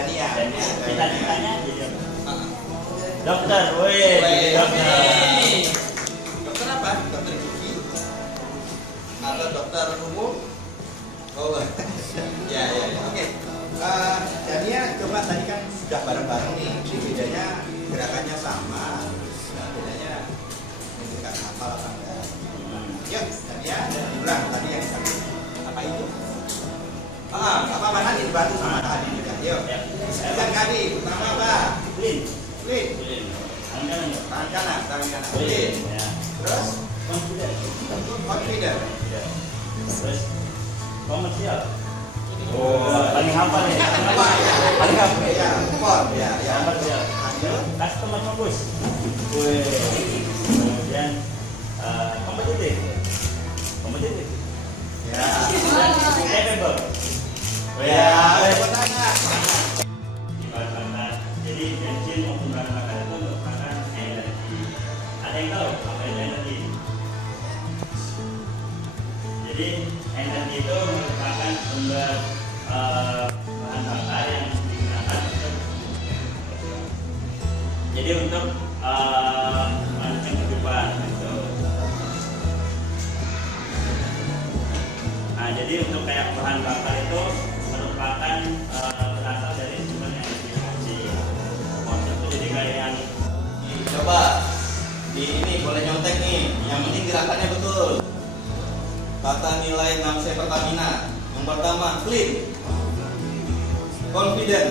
Dania. Cita-citanya jadi dokter, weh, dokter. Dokter apa? Dokter gigi atau dokter umum? Oh, ya. Oke. Dania, coba tadi kan sudah bareng-bareng nih. Bedanya gerakannya sama. Nah, bedanya menunjukkan hafal apa enggak? Yuk, Dania, ulang tadi yang satu. Apa itu? Apa nanti dibantu sama Kak Adi juga. Yuk. Silakan Kak Adi. Pertama apa? Clean. Clean. Tangan kanan. Tangan kanan. Clean. Ya. Terus Confident. confident. Terus komersial. Paling hafal ya. Paling hafal. Ya, import. Ya. Komersial. Lanjut. Customer focus. Weh. Kemudian kompetitif. Ya. Dan capable. Ya, pertama. Jadi bensin maupun bahan bakar itu merupakan energi. Ada yang tahu apa itu energi? Jadi energi itu merupakan sumber bahan bakar yang digunakan untuk manusia kehidupan gitu. Nah, jadi untuk kayak bahan bakar itu merupakan berasal dari sumber energi fosil. Fosil itu jadi kayak yang Coba di ini boleh nyontek nih. Yang penting gerakannya betul. Kata nilai 6C Pertamina. Yang pertama, clean, confident,